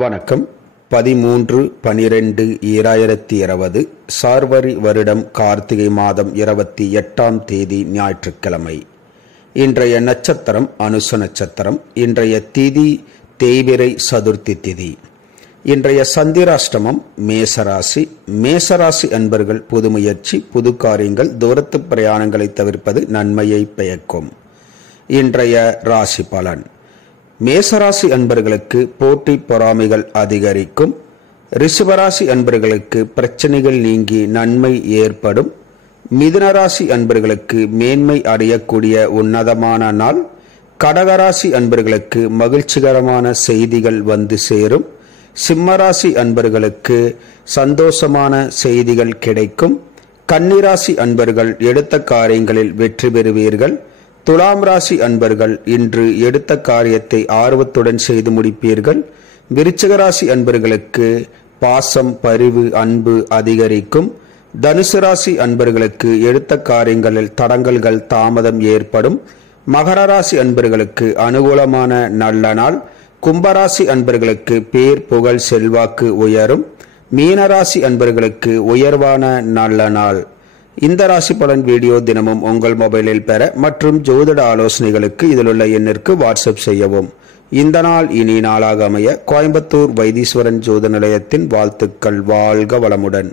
வணக்கம். 13/12/2020 சார்வரி வருடம் கார்த்திகை மாதம் 28ஆம் தேதி ஞாயிற்றுக்கிழமை. இன்றைய நட்சத்திரம் அனுச நட்சத்திரம். இன்றைய திதி தேய்பிறை சதுர்த்தி திதி. இன்றைய சந்திராஷ்டமம் மேசராசி. மேசராசி அன்பர்கள் புது முயற்சி, புது காரியங்கள், தூரத்து பிரயாணங்களை தவிர்ப்பது நன்மையை பயக்கும். இன்றைய ராசி பலன். மேசராசி அன்பர்களுக்கு போட்டி பொறாமைகள் அதிகரிக்கும். ரிஷபராசி அன்பர்களுக்கு பிரச்சனைகள் நீங்கி நன்மை ஏற்படும். மிதுனராசி அன்பர்களுக்கு மேன்மை அடையக்கூடிய உன்னதமான நாள். கடகராசி அன்பர்களுக்கு மகிழ்ச்சிகரமான செய்திகள் வந்து சேரும். சிம்மராசி அன்பர்களுக்கு சந்தோஷமான செய்திகள் கிடைக்கும். கன்னிராசி அன்பர்கள் எடுத்த காரியங்களில் வெற்றி பெறுவீர்கள். துலாம் ராசி அன்பர்கள் இன்று எடுத்த காரியத்தை ஆர்வத்துடன் செய்து முடிப்பீர்கள். விருச்சிக ராசி அன்பர்களுக்கு பாசம், பரிவு, அன்பு அதிகரிக்கும். தனுசு ராசி அன்பர்களுக்கு எடுத்த காரியங்களில் தடங்கல்கள், தாமதம் ஏற்படும். மகர ராசி அன்பர்களுக்கு அனுகூலமான நல்ல நாள். கும்பராசி அன்பர்களுக்கு பேர், புகழ், செல்வாக்கு உயரும். மீனராசி அன்பர்களுக்கு உயர்வான நல்ல நாள். இந்த ராசி பலன் வீடியோ தினமும் உங்கள் மொபைலில் பெற மற்றும் ஜோதிட ஆலோசனைகளுக்கு இதிலுள்ள எண்ணிற்கு வாட்ஸ்அப் செய்யவும். இந்த நாள் இனி நாளாக அமைய கோயம்புத்தூர் வைத்தீஸ்வரன் ஜோதிட நிலையத்தின் வாழ்த்துக்கள். வாழ்க வளமுடன்.